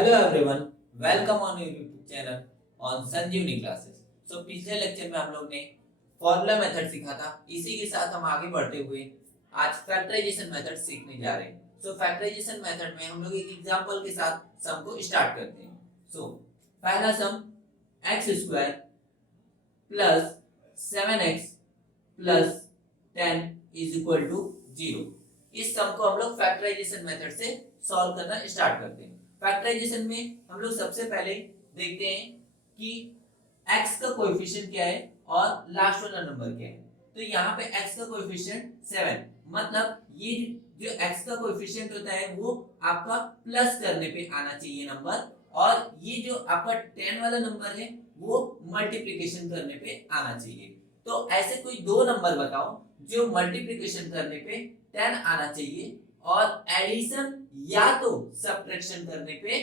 Hello everyone, welcome on your YouTube channel on Sanjeevani classes. पिछले lecture में हम लोग ने फॉर्मूला मेथड सीखा था। इसी के साथ हम आगे बढ़ते हुए आज फैक्टराइजेशन मेथड सीखने जा रहे हैं। फैक्टराइजेशन मेथड में हम लोग एक एग्जांपल के साथ सम को स्टार्ट करते हैं। पहला sum X square plus 7x plus 10 is equal to 0। इस सम को हम लोग फैक्टराइजेशन मेथड से सॉल्व करना स्टार्ट करते हैं। फैक्टराइजेशन में हम लोग सबसे पहले देखते हैं कि x का कोएफिशिएंट क्या है और लास्ट वाला नंबर क्या है। तो यहाँ पे x का कोएफिशिएंट 7, मतलब ये जो x का कोएफिशिएंट होता है वो आपका प्लस करने पे आना चाहिए नंबर, और ये जो आपका 10 वाला नंबर है वो मल्टीप्लिकेशन करने पे आना चाहिए। तो ऐसे कोई दो नंबर बताओ जो मल्टीप्लिकेशन करने पे 10 आना चाहिए और एडिशन या तो सब्ट्रैक्शन करने पे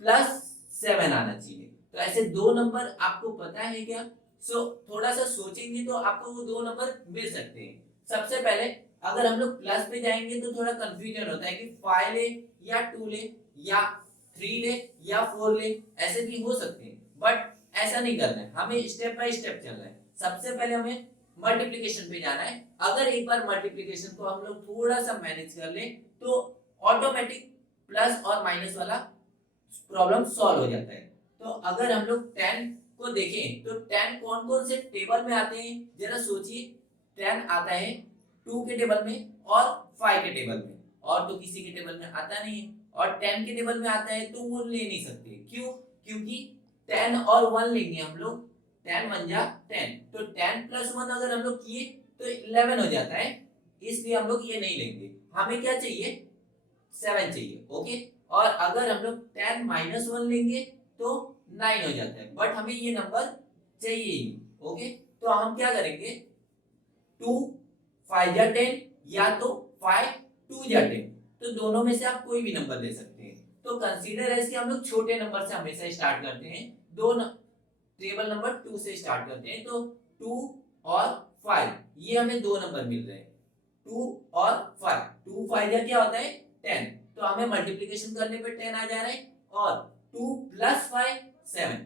+7 आना चाहिए। तो ऐसे दो नंबर आपको पता है क्या? थोड़ा सा सोचेंगे तो आपको वो दो नंबर मिल सकते हैं। सबसे पहले अगर हम लोग प्लस पे जाएंगे तो थोड़ा कंफ्यूजन होता है कि 5 ले या 2 ले या 3 ले या 4 ले, ऐसे भी हो सकते हैं, बट ऐसा नहीं करना है, हमें स्टेप बाय स्टेप चलना है। सबसे पहले हमें मल्टीप्लिकेशन पे जाना है। अगर एक बार मल्टीप्लिकेशन को हम लोग थोड़ा सा मैनेज कर ले तो ऑटोमेटिक प्लस और माइनस वाला प्रॉब्लम सॉल्व हो जाता है। तो अगर हम लोग 10 को देखें तो 10 कौन कौन से टेबल में आते हैं, जरा सोचिए। 10 आता है 2 के टेबल में और 5 के टेबल में, और तो किसी के टेबल में आता नहीं है। और 10 के टेबल में आता है तो वो ले नहीं सकते, क्यों? क्योंकि 10 और 1 लेंगे हम लोग, 10 1 जा 10, तो 10 + 1 अगर हम लोग किए तो 11 हो जाता है, इसलिए हम लोग ये नहीं लेंगे। हमें क्या चाहिए? 7 चाहिए। ओके, और अगर हम लोग 10 - 1 लेंगे तो 9 हो जाता है, बट हमें ये नंबर चाहिए ही। ओके, तो हम क्या करेंगे? 2 5 जा 10 या तो 5 2 जा 10, तो दोनों में से आप कोई भी नंबर ले सकते हैं। तो कंसीडर है कि हम लोग छोटे नंबर से हमेशा स्टार्ट करते हैं, टेबल नंबर 2 से स्टार्ट करते हैं। तो 2 और 5 ये हमें दो नंबर मिल रहे हैं, 2 और 5। 2 5 जा क्या होता है? 10, तो हमें मल्टीप्लिकेशन करने पे 10 आ जा रहा है, और 2 + 5 7,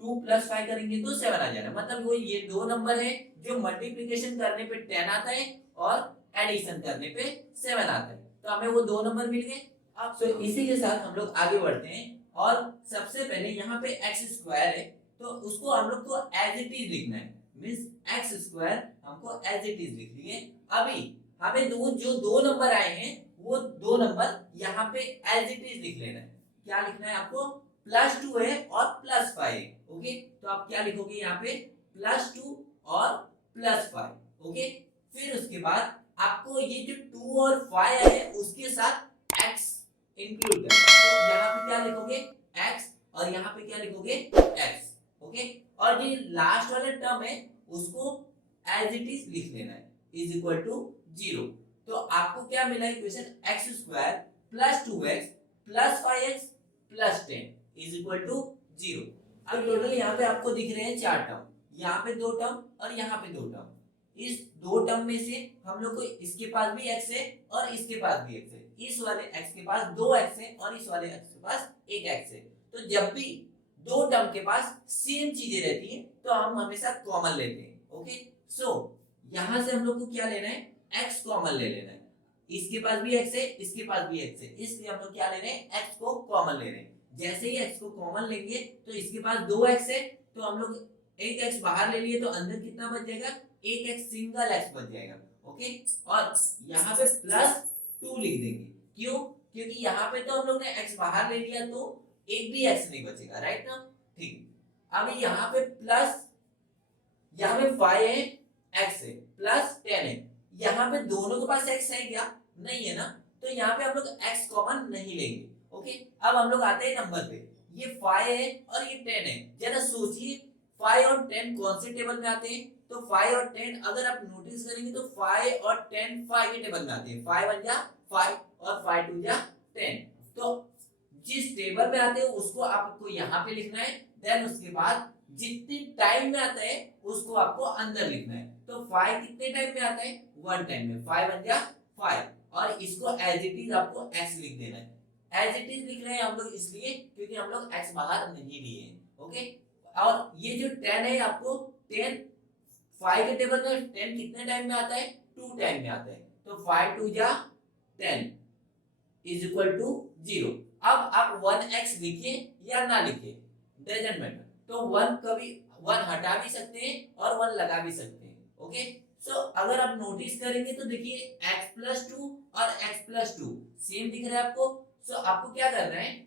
2 + 5 करेंगे तो 7 आ जा रहा है। मतलब वो ये दो नंबर है जो मल्टीप्लिकेशन करने पे 10 आता है और एडिशन करने पे 7 आता है, तो हमें वो दो नंबर मिल गए। अब इसी के साथ हम लोग आगे बढ़ते हैं, और सबसे पहले यहाँ पे एक्स स्क्वायर है तो उसको हम लोग को एज इट इज लिखना है। मींस एक्स स्क्वायर हमको एज इट इज लिख लिए। अभी हमें जो दो नंबर आए हैं वो दो नंबर यहाँ पे एज इट इज लिख लेना है। क्या लिखना है आपको? +2 है और +5 है। ओके, तो आप क्या लिखोगे यहाँ पे? +2 और +5। ओके, फिर उसके बाद आपको ये जो 2 और 5 है उसके साथ x इंक्लूड करना है। तो यहाँ पे क्या लिखोगे? x, और यहाँ पे क्या लिखोगे? x। ओके, और ये लास्ट वाला टर्म है उसको एज इट इज लिख लेना है, इज इक्वल टू 0। तो आपको क्या मिला equation? x² + 2x + 5x + 10 is equal to 0। अब टोटल यहाँ पे आपको दिख रहे हैं चार टर्म, यहाँ पे दो टर्म और यहाँ पे दो टर्म। इस दो टर्म में से हम लोग को इसके पास भी x है और इसके पास भी x है, इस वाले x के पास 2x है और इस वाले x के पास 1x है। तो जब भी दो टर्म के पास सेम चीजें रहती हैं तो हम हमेशा कॉमन लेते हैं। ओके, यहां से हम लोग को क्या लेना है? x कॉमन ले लेना है। इसके पास भी x है, इसके पास भी x है, इसलिए हम लोग क्या ले रहे हैं? x को कॉमन ले रहे हैं। जैसे ही x को कॉमन लेंगे तो इसके पास 2x है, तो हम लोग एक x बाहर ले लिए तो अंदर कितना बच जाएगा? एक x सिंगल x बच जाएगा। ओके, और यहाँ पे +2 लिख देंगे। क्यों? क्योंकि यहाँ पे तो हम लोग ने x बाहर ले लिया तो एक भी x नहीं बचेगा, राइट ना? ठीक, अब यहाँ पे प्लस, यहाँ पे 5 है, x है, +10 है, यहाँ पे दोनों के पास x है क्या? नहीं है ना, तो यहाँ पे हम लोग x कॉमन नहीं लेंगे। ओके, अब हम लोग आते हैं नंबर पे। ये 5 है और ये 10 है, जरा सोचिए 5 और 10 कौन से टेबल में आते हैं? तो 5 और 10 अगर आप नोटिस करेंगे तो 5 और 10 5 के टेबल में आते हैं। 5 1 जा 5 और 5 2 जा 10, तो जिस टेबल में आते हैं उसको आपको यहाँ पे लिखना है, देन उसके बाद जितने टाइम में आता है उसको आपको अंदर लिखना है। तो 5 कितने टाइम में आता है? 1 टाइम में। 5 1 जा 5, और इसको एज इट इज आपको x लिख देना है। एज इट इज लिख रहे हैं हम लोग इसलिए क्योंकि हम लोग x बाहर नहीं लिए हैं। ओके, और ये जो 10 है आपको 10 5 के टेबल में 10 कितने टाइम में आता है, 2 टाइम में आता है, तो 5 2 जा 10 इज इक्वल टू 0। अब आप 1x लिखिए या ना लिखिए डजंट मैटर, तो 1 कभी 1 हटा भी सकते हैं और 1 लगा भी सकते हैं। ओके, सो अगर आप नोटिस करेंगे तो देखिए x+2 और x+2 सेम दिख रहा है आपको। सो आपको क्या करना है,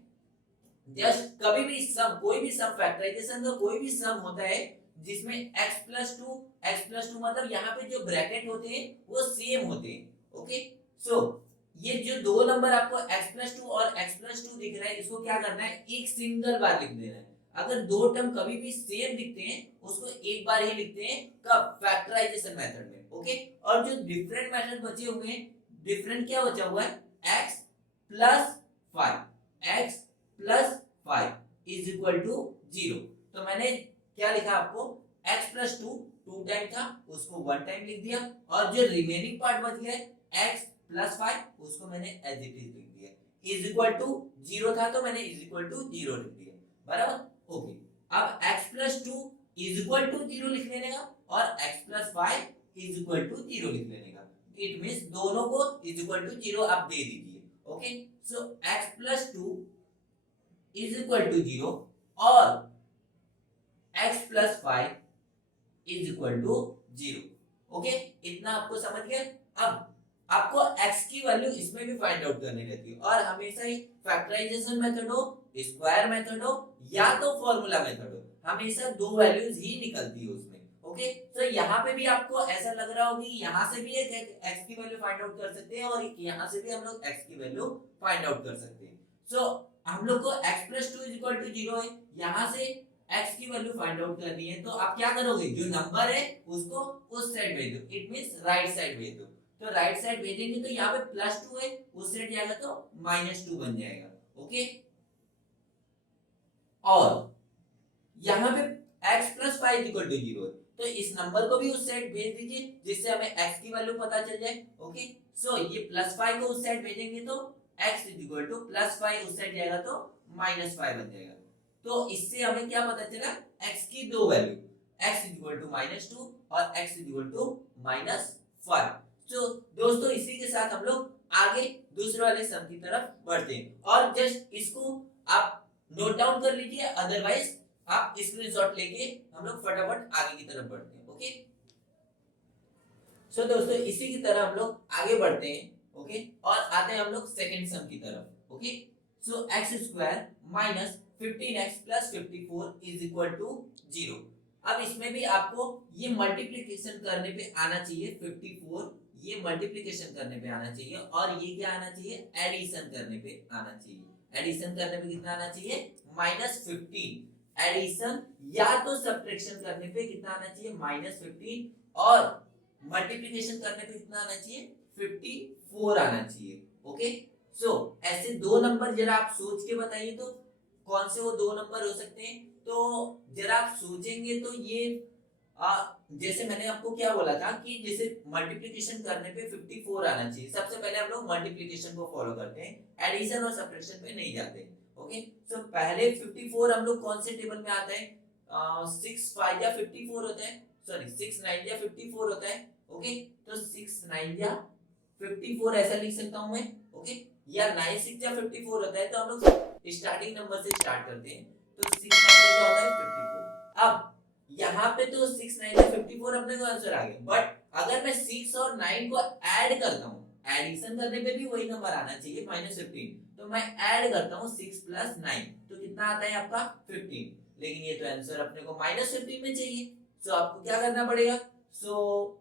जस्ट कभी भी सम, कोई भी सम फैक्टराइजेशन का कोई भी सम होता है जिसमें x+2 मतलब यहाँ पे जो ब्रैकेट होते हैं वो सेम होते हैं। ओके, सो ये जो दो नंबर आपको x+2 और x+2 दिख रहा है इसको क्या करना है, एक सिंगल बार लिख देना है। अगर दो टर्म कभी भी सेम दिखते हैं उसको एक बार ही लिखते हैं, कब, फैक्टराइजेशन मेथड में। ओके, और जो डिफरेंट मेथड बचे हुए हैं, डिफरेंट क्या बचा हुआ है, x+5 इज इक्वल टू 0। तो मैंने क्या लिखा आपको, x+2 2 टाइम था उसको 1 टाइम लिख दिया, और जो रिमेनिंग पार्ट बच गया x+5 उसको मैंने एज इट इज लिख दिया। इज इक्वल टू 0 था तो मैंने इज इक्वल टू 0 लिख दिया, बराबर। ओके, अब x+2 इज इक्वल टू 0 लिख लेने का और x+5 इज इक्वल टू 0 लिख लेने का। इट मींस दोनों को इज इक्वल टू 0 आप दे दीजिए। Okay, so x+2 is equal to 0 और x+5 is equal to 0। Okay, इतना आपको समझ गया। अब आपको x की वैल्यू इसमें भी फाइंड आउट करनी रहती है, और हमेशा ही फैक्टराइजेशन मेथड हो, स्क्वायर मेथड हो या तो फॉर्मूला मेथड हो, हमेशा दो वैल्यूज ही निकलती है उसमें। ओके, तो यहाँ पे भी आपको ऐसा लग रहा होगी यहाँ से भी एक x की वैल्यू फाइंड आउट कर सकते हैं और यहाँ से भी हम लोग x की वैल्यू फाइंड आउट कर सकते हैं। सो हम लोग को x+2 इज इक्वल टू 0 है, यहाँ से x की वैल्यू फाइंड आउट करनी है, तो आप क्या करोगे, जो नंबर है उसको उस साइड भेज दो, इट मींस राइट साइड भेज दो। तो राइट साइड भेजेंगे तो यहाँ पे +2 है, उस साइड जाएगा तो -2 बन जाएगा। ओके, और यहाँ पे x+5 इक्वल टू 0 है, तो इस नंबर को भी उस साइड भेज दीजिए जिससे हमें x की वैल्यू पता चल जाए। ओके, सो ये +5 को उस साइड भेजेंगे तो x इक्वल टू +5 उस साइड जाएगा तो -5 बन जाएगा। तो इससे हमें क्या पता चला, x की दो वैल्यू, x इक्वल टू -2 और x इक्वल टू -5। तो दोस्तों इसी के साथ हम लोग आगे दूसरे वाले सम की तरफ बढ़ते हैं, और जस्ट इसको आप नोट डाउन कर लीजिए, अदरवाइज आप स्क्रीनशॉट लेके हम लोग फटाफट आगे की तरफ बढ़ते हैं। ओके, सो दोस्तों इसी की तरह हम लोग आगे बढ़ते हैं। ओके, और आते हैं हम लोग सेकंड सम की तरफ। Okay, so x² minus 15x plus 54 is equal to 0। अब इसमें भी आपको ये मल्टीप्लिकेशन करने पे आना चाहिए 54, ये मल्टीप्लिकेशन करने पे आना चाहिए, और ये क्या आना चाहिए, एडिशन करने पे आना चाहिए। एडिशन करने पे कितना आना चाहिए, -15। एडिशन या तो सब्ट्रैक्शन करने पे कितना आना चाहिए, -15, और मल्टीप्लिकेशन करने पे कितना आना चाहिए, 54 आना चाहिए। ओके, सो ऐसे दो नंबर जरा आप सोच के बताइए तो कौन से वो दो नंबर हो सकते हैं। तो जरा आप सोचेंगे तो ये जैसे मैंने आपको क्या बोला था कि जैसे मल्टीप्लिकेशन करने पे 54 आना चाहिए, सबसे पहले हम लोग मल्टीप्लिकेशन को फॉलो करते हैं, एडिशन और सब्ट्रैक्शन पे नहीं जाते। ओके, सो पहले 54 हम लोग कौन से टेबल में आता है, 6 5 या 54 होता है, सॉरी 6 9 या 54 होता है। ओके, तो 6 9 या 54 ऐसा लिख सकता हूं मैं। ओके, या 9 6 या 54 होता है, तो हम लोग स्टार्टिंग नंबर से स्टार्ट करते हैं, तो 6 9 क्या होता है 54। अब यहाँ पे तो 6 9 या 54 अपने को आंसर आ गया, बट अगर मैं 6 और 9 को ऐड करता हूँ, एडिशन करने पे भी वही नंबर आना चाहिए -15, तो मैं ऐड करता हूँ 6 + 9, तो कितना आता है आपका 15, लेकिन ये तो आंसर अपने को -15 में चाहिए। सो आपको क्या करना पड़ेगा, सो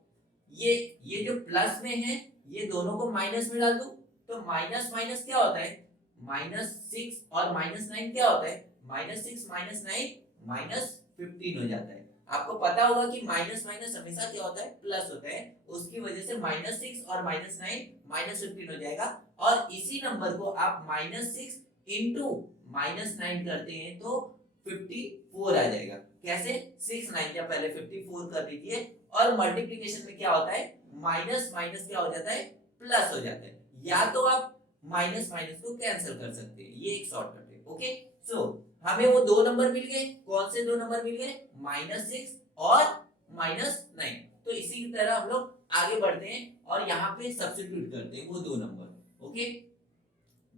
ये जो प्लस में है ये दोनों को माइनस में डाल दो, तो माइनस माइनस क्या होता है, -6 और -9 क्या होता है, -6 -9 -15 हो जाता है। आपको पता होगा कि माइनस माइनस हमेशा क्या होता है, प्लस होता है, उसकी वजह से -6 और -9 -15 हो जाएगा, और इसी नंबर को आप -6 इंटू -9 करते हैं तो 54 आ जाएगा। कैसे, 6 9 या पहले 54 कर दीजिए, और मल्टीप्लिकेशन में क्या होता है, माइनस माइनस क्या हो जाता है, प्लस हो जाता है। या तो आप माइनस माइनस को कैंसिल कर सकते हैं, ये एक शॉर्टकट है। ओके, सो हमें वो दो नंबर मिल गए। कौन से दो नंबर मिल गए? -6 और -9। तो इसी की तरह हम लोग आगे बढ़ते हैं और यहाँ पे सब्स्टिट्यूट करते हैं वो दो नंबर। ओके,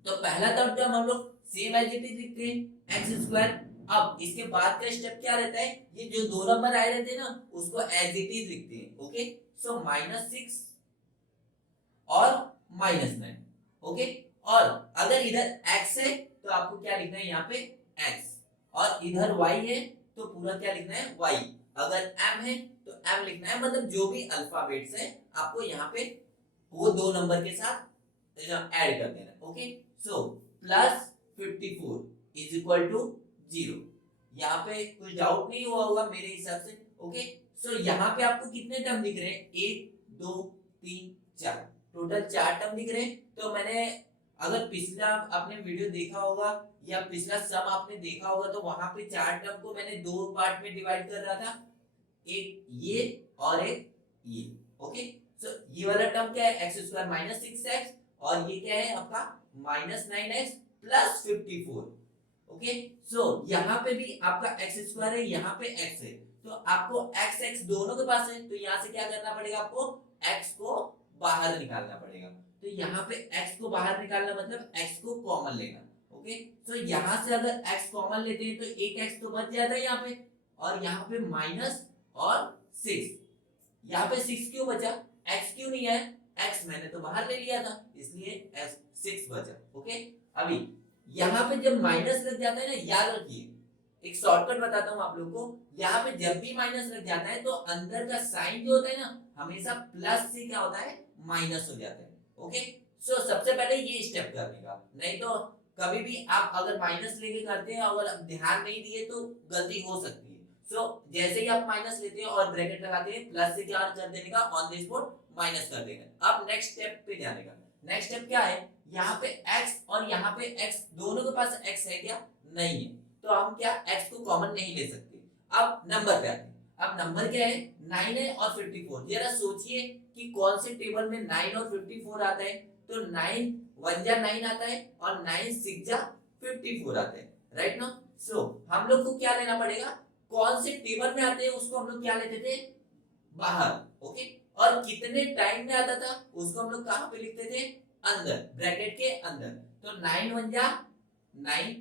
तो पहला टर्म हम लोग सेम एज इट इज लिखते हैं एक्स स्क्वायर। अब इसके बाद का स्टेप क्या रहता है? ये जो दो नंबर आए रहते हैं ना, उसको एज इट इज लिखते हैं। ओके, सो -6 और -9। ओके, और अगर इधर x है तो आपको क्या लिखना है यहाँ पे? x, और इधर y है तो पूरा क्या लिखना है? y। अगर m है तो m लिखना है, मतलब जो भी अल्फाबेट्स है आपको यहाँ पे वो दो नंबर के साथ ऐड कर देना। Okay, so +54 is equal to 0। यहाँ पे कुछ डाउट नहीं हुआ होगा मेरे हिसाब से। ओके, सो यहाँ पे आपको कितने टर्म दिख रहे हैं? 1 2 3 4, टोटल 4 टर्म दिख रहे हैं। तो मैंने अगर पिछला आपने वीडियो देखा होगा या पिछला सम आपने देखा होगा तो वहां पे 4 टर्म को मैंने दो पार्ट में डिवाइड कर रहा था, एक ये और एक ये। ओके, सो ये वाला टर्म क्या है? x² - 6x, और ये क्या है आपका? -9x + 54। ओके, सो यहाँ पे भी आपका x² है, यहाँ पे x है, तो आपको x दोनों के पास है, तो यहाँ से क्या करना पड़ेगा आपको? x को बाहर निकालना पड़ेगा। तो यहाँ पे x को बाहर निकालना मतलब x को कॉमन लेना। ओके, तो यहाँ से अगर x कॉमन लेते हैं तो एक x तो बच जाता है यहाँ पे, और यहाँ पे माइनस और 6। यहाँ पे 6 क्यों बचा? x क्यों नहीं है? x मैंने तो बाहर ले लिया था, इसलिए 6 बचा। ओके, अभी यहाँ पे जब माइनस लग जाता है ना, याद रखिए एक शॉर्टकट बताता हूँ आप लोगों को। यहाँ पे जब भी माइनस लग जाता है तो अंदर का साइन जो होता है ना, हमेशा प्लस से क्या होता है? माइनस हो जाता है। ओके, सो सबसे पहले ये स्टेप करने का, नहीं तो कभी भी आप अगर माइनस लेके करते हैं और ध्यान नहीं दिए तो गलती हो सकती है। सो जैसे ही आप माइनस लेते हैं और ब्रैकेट लगाते हैं, प्लस से क्या कर देने का? ऑन द स्पॉट माइनस कर देगा। अब नेक्स्ट स्टेप पे जाने का। नेक्स्ट स्टेप क्या है? यहाँ पे x और यहाँ पे x, दोनों के पास x है क्या? नहीं है, तो हम क्या x को कॉमन नहीं ले सकते। अब नंबर पे आते हैं। अब नंबर क्या है? 9 है और 54। जरा सोचिए कि कौन से टेबल में 9 और 54 आता है? तो 9 1 जा 9 आता है और 9 6 जा 54 आता है, राइट ना? सो हम लोग को क्या लेना पड़ेगा? कौन से टेबल में आते हैं उसको हम लोग क्या लेते थे? बाहर। ओके, और कितने टाइम में आता था उसको हम लोग कहां पे लिखते थे? अंदर, ब्रैकेट के अंदर। तो 9 1 जा 9,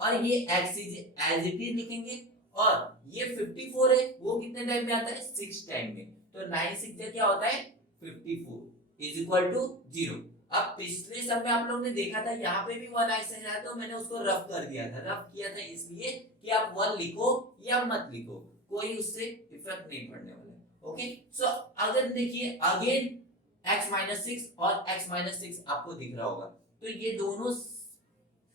और ये x एज इट इज लिखेंगे, और ये 54 है, वो कितने टाइम में आता है? 6 टाइम में। तो 9 6 क्या होता है? 54 इज इक्वल टू 0। अब पिछले सब में आप लोगों ने देखा था यहाँ पे भी 1 ऐसे आया, तो मैंने उसको रफ कर दिया था। रफ किया था इसलिए कि आप 1 लिखो या मत लिखो, कोई उससे इफेक्ट नहीं पड़ने वाला है। ओके, सो अगर देखिए अगेन x - 6 और x - 6 आपको दिख रहा होगा, तो ये दोनों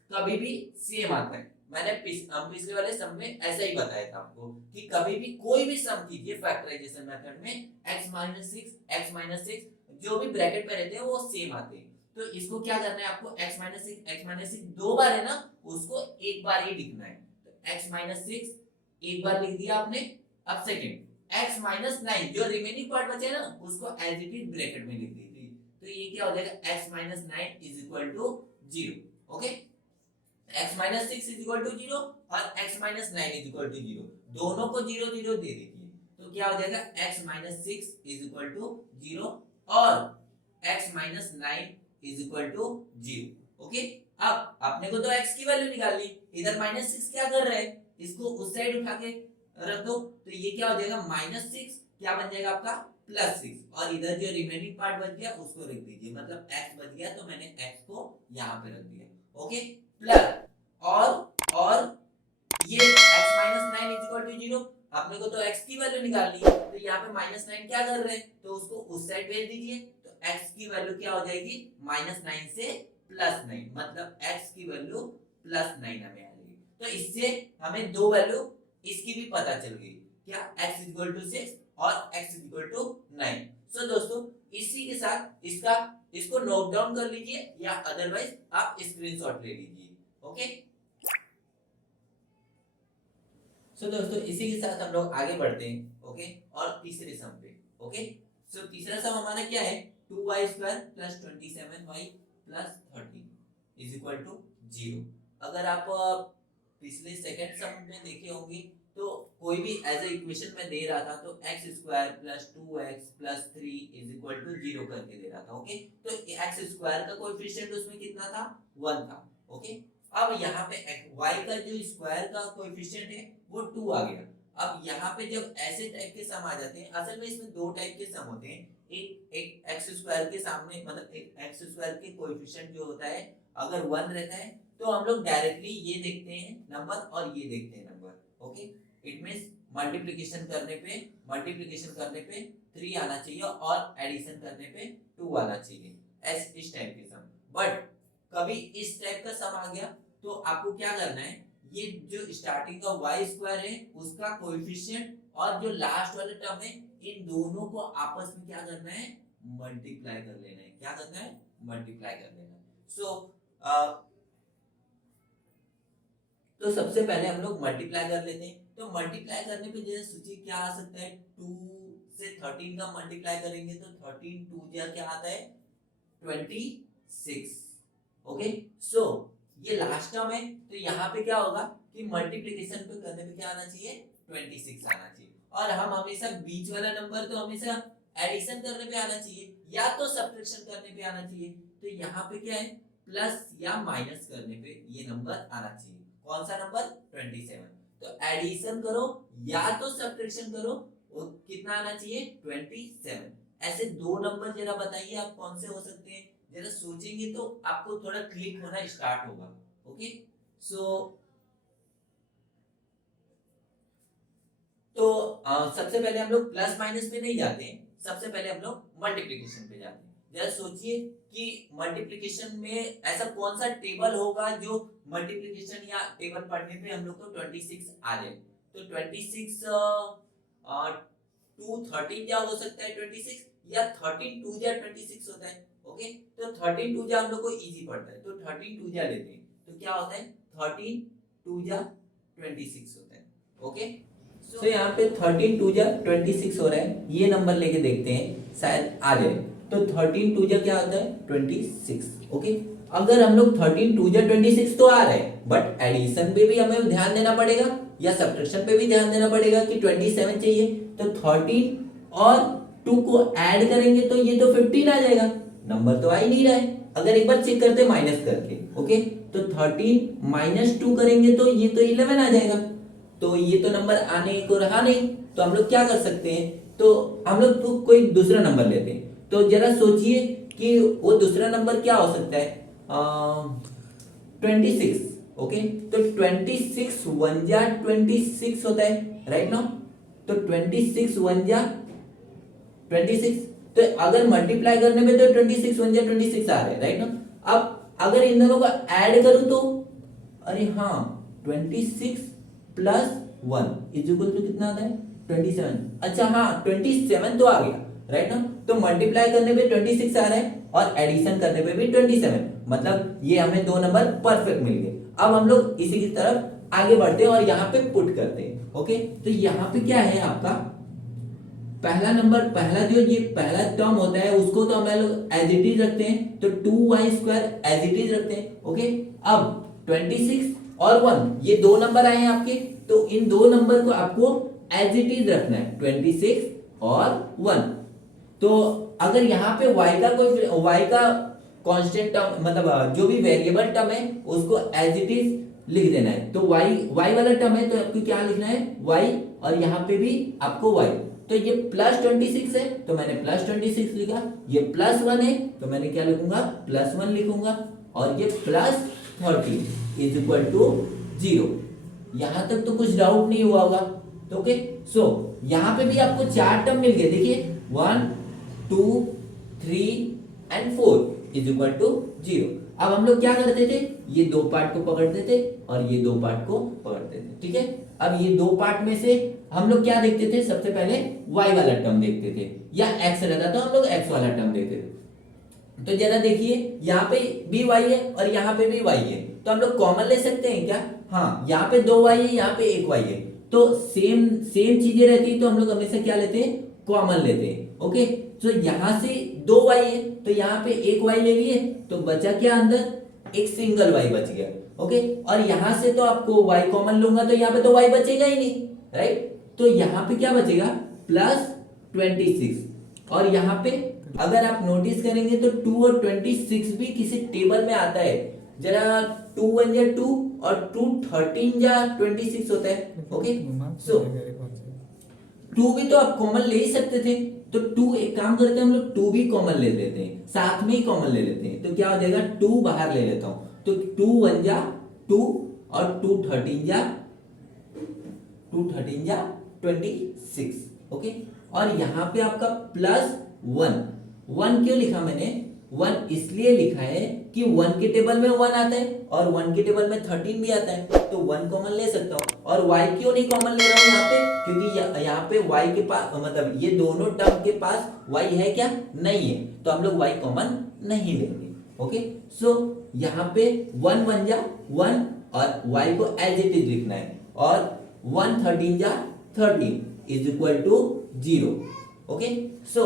कभी भी सेम आता है। मैंने पिछले वाले सम में ऐसा ही बताया था आपको कि कभी भी कोई भी सम कीजिए फैक्टराइजेशन मेथड में, x - 6 x - 6 जो भी ब्रैकेट पे रहते हैं वो सेम आते हैं। तो इसको क्या करना है आपको? x - 6 दो बार है ना, उसको एक बार ही लिखना है। तो x - 6 एक बार लिख दिया आपने। अब सेकंड x - 9 जो रिमेनिंग पार्ट बचा है ना, उसको एज इट इज ब्रैकेट में लिख दीजिए। तो ये क्या हो जाएगा? x - 9 is equal to 0। Okay, x - 6 is equal to 0 और x - 9 इज इक्वल टू 0, दोनों को 0 0 दे दीजिए। तो क्या हो जाएगा? x - 6 इज इक्वल टू 0 और x - 9 is equal to 0। Okay, अब आपने को तो x की वैल्यू निकाल ली, इधर -6 क्या कर रहे हैं? इसको उस साइड उठा के रख दो, तो ये क्या हो जाएगा? -6 क्या बन जाएगा आपका? +6, और इधर जो रिमेनिंग पार्ट बच गया उसको रख दीजिए, मतलब x बच गया तो मैंने x को यहाँ पे रख दिया। ओके, प्लस और ये x - 9 इज इक्वल टू 0, आपने को तो x की वैल्यू निकालनी है, तो यहाँ पे -9 क्या कर रहे हैं? तो उसको उस साइड भेज दीजिए, तो x की वैल्यू क्या हो जाएगी? -9 से +9, मतलब x की वैल्यू +9 हमें आ जाएगी। तो इससे हमें दो वैल्यू इसकी भी पता चल गई, क्या? x इज इक्वल टू 6 और x इज इक्वल टू 9। सो दोस्तों इसी के साथ इसको नोट डाउन कर लीजिए या अदरवाइज आप स्क्रीनशॉट ले लीजिए। ओके, सो दोस्तों इसी के साथ हम लोग आगे बढ़ते हैं। ओके, और तीसरे सम पे। ओके, सो तीसरा सम हमारा क्या है? 2y² + 27y plus 13 is equal to 0। अगर आप पिछले सेकंड सम में देखे होंगे तो कोई भी एज ए इक्वेशन में दे रहा था तो x square plus 2x plus 3 is equal to 0 करके दे रहा था। ओके, तो एक्स स्क्वायर का कोएफिशिएंट उसमें कितना था, 1 था। ओके, अब यहाँ पे y का जो स्क्वायर का कोएफिशिएंट है वो 2 आ गया। अब यहाँ पे जब ऐसे टाइप के सम आ जाते हैं, असल में इसमें दो टाइप के सम होते हैं। एक एक्स स्क्वायर के सामने मतलब एक एक्स स्क्वायर के कोएफिशिएंट जो होता है अगर 1 रहता है तो हम लोग डायरेक्टली ये देखते हैं नंबर और ये देखते हैं number. Okay, it means multiplication करने पे 3 आना चाहिए और एडिशन करने पे 2 आना चाहिए। इस टाइप के सम। बट कभी इस टाइप का सम आ गया तो आपको क्या करना है, ये जो स्टार्टिंग का y स्क्वायर है उसका कोएफिशिएंट और जो लास्ट वाला टर्म है इन दोनों को आपस में क्या करना है, मल्टीप्लाई कर लेना है। क्या करना है, मल्टीप्लाई कर लेना है। सो तो सबसे पहले हम लोग मल्टीप्लाई कर लेते हैं। तो मल्टीप्लाई करने पे जैसे सोचिए क्या आ सकता है, 2 से 13 का मल्टीप्लाई करेंगे तो 13 2 क्या आता है, 26। ओके, सो ये लास्ट टर्म है तो यहाँ पे क्या होगा कि मल्टीप्लिकेशन पे करने पे क्या आना चाहिए, 26 आना चाहिए। और हम हमेशा बीच वाला नंबर तो हमेशा एडिशन करने पे आना चाहिए या तो सब्ट्रैक्शन करने पे आना चाहिए। तो यहाँ पे क्या है, प्लस या माइनस करने पे ये नंबर आना चाहिए। कौन सा नंबर, 27। तो एडिशन करो या तो सब्ट्रैक्शन करो, वो कितना आना चाहिए, 27। ऐसे दो नंबर जरा बताइए आप कौन से हो सकते हैं, जरा सोचेंगे तो आपको थोड़ा क्लिक होना स्टार्ट होगा। ओके, सो तो सबसे पहले हम लोग प्लस माइनस पे नहीं जाते हैं, सबसे पहले हम लोग मल्टीप्लिकेशन पे जाते हैं। जरा सोचिए कि मल्टीप्लिकेशन में ऐसा कौन सा टेबल होगा जो मल्टीप्लिकेशन या टेबल पढ़ने पे हम लोग को 26 आ जाए। तो 26 2 13 क्या हो सकता है, 26 या 13 2 26 होता है। ओके, तो 13 2 हम लोग को इजी पड़ता है तो 13 2 लेते हैं तो क्या होता है, 13 2 26 होता है। ओके, तो यहाँ पे 13 2 26 हो रहा है, ये नंबर लेके देखते हैं शायद आ जाए। तो 13 2 क्या होता है, 26। ओके, अगर हम लोग 13 2 26 तो आ रहा है बट एडिशन पे भी हमें ध्यान देना पड़ेगा या सब्ट्रैक्शन पे भी ध्यान देना पड़ेगा कि 27 चाहिए। तो 13 और 2 को ऐड करेंगे तो ये तो 15 आ जाएगा, नंबर तो आ ही नहीं रहा है। अगर एक बार चेक करते माइनस करके। ओके, तो 13 माइनस 2 करेंगे तो ये तो 11 आ जाएगा, तो ये तो नंबर आने को रहा नहीं। तो हम लोग क्या कर सकते हैं, तो हम लोग तो कोई दूसरा नंबर लेते हैं। तो जरा सोचिए कि वो दूसरा नंबर क्या हो सकता है, 26। ओके, तो 26 1 26 होता है, राइट ना। तो 26 1 26, तो अगर मल्टीप्लाई करने में तो 26 1 26 आ रहा है, राइट ना। अब अगर इन दोनों को ऐड करूं तो अरे हाँ 26 प्लस 1 इज इक्वल टू कितना आता है, 27। अच्छा हाँ 27 तो आ गया, राइट ना। तो मल्टीप्लाई करने पे 26 आ रहा है और एडिशन करने पे भी 27, मतलब ये हमें दो नंबर परफेक्ट मिल गए। अब हम लोग इसी की तरफ आगे बढ़ते हैं और यहाँ पे पुट करते हैं। ओके, तो यहाँ पे क्या है आपका पहला नंबर, पहला जो ये पहला टर्म होता है उसको तो हम लोग एज इट इज रखते हैं, तो 2y square as it is रखते हैं। ओके, अब 26 और 1 ये दो नंबर आए हैं आपके, तो इन दो नंबर को आपको एज इट इज रखना है, 26 और 1। तो अगर यहाँ पे y का कांस्टेंट टर्म मतलब जो भी वेरिएबल टर्म है उसको एज इट इज लिख देना है। तो y वाला टर्म है तो आपको क्या लिखना है, y, और यहाँ पे भी आपको y। तो ये प्लस 26 है तो मैंने प्लस 26 लिखा, ये प्लस 1 है तो मैंने क्या लिखूंगा, प्लस 1 लिखूंगा, और ये प्लस 13 इज इक्वल टू 0। यहां तक तो कुछ डाउट नहीं हुआ होगा। तो ओके, सो यहाँ पे भी आपको चार टर्म मिल गए, देखिए 1 2 3 एंड 4 इज इक्वल टू 0। अब हम लोग क्या करते थे, ये दो पार्ट को पकड़ते थे और ये दो पार्ट को पकड़ते थे, ठीक है। अब ये दो पार्ट में से हम लोग क्या देखते थे, सबसे पहले y वाला टर्म देखते थे, या x रहता तो हम लोग x वाला टर्म देखते थे। तो जरा देखिए यहाँ पे भी y है और यहाँ पे भी y है, तो हम लोग कॉमन ले सकते हैं क्या, हाँ यहाँ पे 2y है यहाँ पे 1y है, तो सेम चीजें रहती है तो हम लोग हमेशा क्या लेते हैं, कॉमन लेते हैं। ओके, तो यहाँ से 2 y है तो यहाँ पे एक y ले लिए तो बचा क्या अंदर, एक सिंगल y बच गया। ओके, और यहाँ से तो आपको y कॉमन लूंगा तो यहाँ पे तो y बचेगा ही नहीं, राइट। तो यहाँ पे क्या बचेगा, +26। और यहाँ पे अगर आप नोटिस करेंगे तो 2 और 26 भी किसी टेबल में आता है। जरा 2 1 या 2 और 2 13 या 26 होता है। ओके, सो 2 भी तो आप कॉमन ले ही सकते थे, तो 2 एक काम करते हैं हम लोग 2 भी कॉमन ले लेते हैं, साथ में ही कॉमन ले लेते हैं। तो क्या हो जाएगा, 2 बाहर ले लेता हूं तो 2 1 जा 2 और 2 13 जा 26। ओके, और यहाँ पे आपका +1 क्यों लिखा मैंने, 1 इसलिए लिखा है कि 1 के टेबल में 1 आता है और 1 के टेबल में 13 भी आता है, तो 1 कॉमन ले सकता हूँ। और y क्यों नहीं कॉमन ले रहा हूँ यहाँ पे, क्योंकि यहाँ पे y के पास मतलब ये दोनों टर्म के पास y है क्या, नहीं है, तो हम लोग y कॉमन नहीं लेंगे। ओके, सो यहाँ पे 1 1 जा 1 और y को एज इट इज लिखना है, और 1 13 जा 13 is equal to 0। Okay, so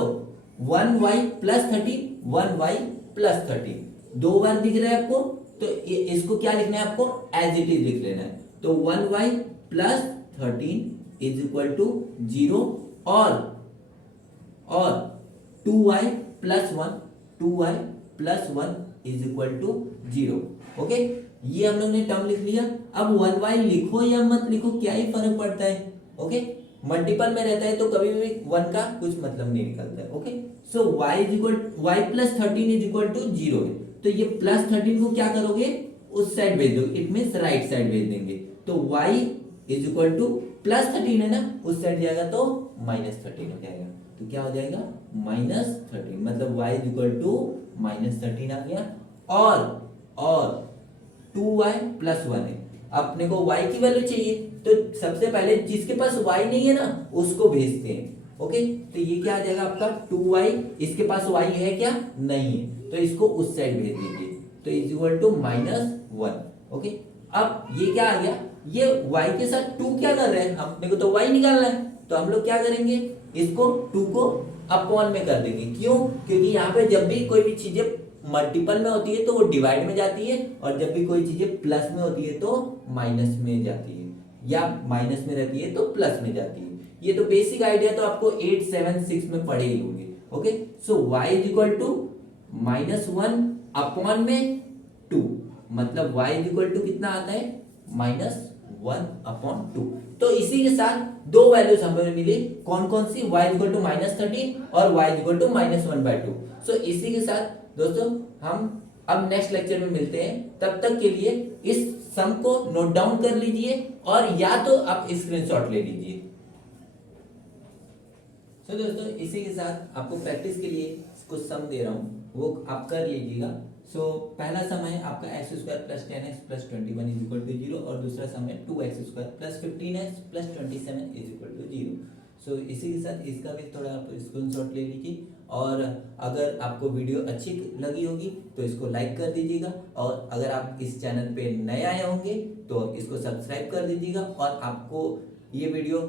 1y + 13 1y + 13 दो बार दिख रहा है आपको, तो इसको क्या लिखना है, आपको एज इट इज लिख लेना है। तो 1y + 13 इज इक्वल टू 0 और 2y + 1 is equal to 0। Okay, ये हम लोग ने टर्म लिख लिया। अब 1y लिखो या मत लिखो क्या ही फर्क पड़ता है। ओके, मल्टीपल में रहता है तो कभी भी 1 का कुछ मतलब नहीं निकलता है। Okay, so y + 13 is equal to 0 है, तो ये +13 को क्या करोगे, उस साइड भेज दो, इट मींस राइट साइड भेज देंगे। तो y इज इक्वल टू +13 है ना, उस साइड जाएगा तो -13 हो जाएगा। तो क्या हो जाएगा, -13, मतलब y इज इक्वल टू -13 आ गया। और 2y + 1 है, अपने को y की वैल्यू चाहिए, तो सबसे पहले जिसके पास y नहीं है ना उसको भेजते हैं। ओके, तो ये क्या आ जाएगा आपका 2y, इसके पास y है क्या, नहीं है, तो इसको उस साइड भेज दीजिए, तो इज इक्वल टू -1। ओके, अब ये क्या आ गया, ये y के साथ 2 क्या कर रहे हैं, अपने को तो y निकालना है, तो हम लोग क्या करेंगे, इसको 2 को अपॉन में कर देंगे। क्यों, क्योंकि यहाँ पे जब भी कोई भी चीजें मल्टीपल में होती है तो वो डिवाइड में जाती है, और जब भी कोई चीजें प्लस में होती है तो माइनस में जाती है, या माइनस में रहती है तो प्लस में जाती है। ये तो बेसिक आइडिया तो आपको 8 7 6 में पढ़े ही होंगे। Okay, so y is equal to -1 upon में 2, मतलब y इज इक्वल टू कितना आता है, -1/2। तो इसी के साथ दो वैल्यूज हमें मिली, कौन कौन सी, y इज इक्वल टू -13 और y इज इक्वल टू -1/2। सो इसी के साथ दोस्तों हम अब नेक्स्ट लेक्चर में मिलते हैं, तब तक के लिए इस सम को नोट डाउन कर लीजिए और या तो आप स्क्रीनशॉट ले लीजिए। तो दोस्तों इसी के साथ आपको प्रैक्टिस के लिए कुछ सम दे रहा हूँ, वो आप कर लीजिएगा। सो पहला सम है आपका x² + 10x + 21 is equal to 0, और दूसरा सम है 2x² + 15x + 27 is equal to 0। सो इसी के साथ इसका भी थोड़ा आप स्क्रीनशॉट ले लीजिए, और अगर आपको वीडियो अच्छी लगी होगी तो इसको लाइक कर दीजिएगा, और अगर आप इस चैनल पे नए आए होंगे तो इसको सब्सक्राइब कर दीजिएगा। और आपको ये वीडियो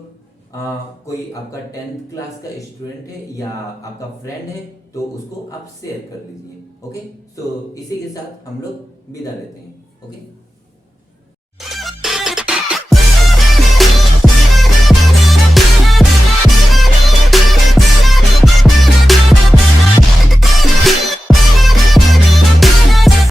कोई आपका 10th क्लास का स्टूडेंट है या आपका फ्रेंड है तो उसको आप शेयर कर लीजिए। ओके, सो इसी के साथ हम लोग विदा लेते हैं। ओके।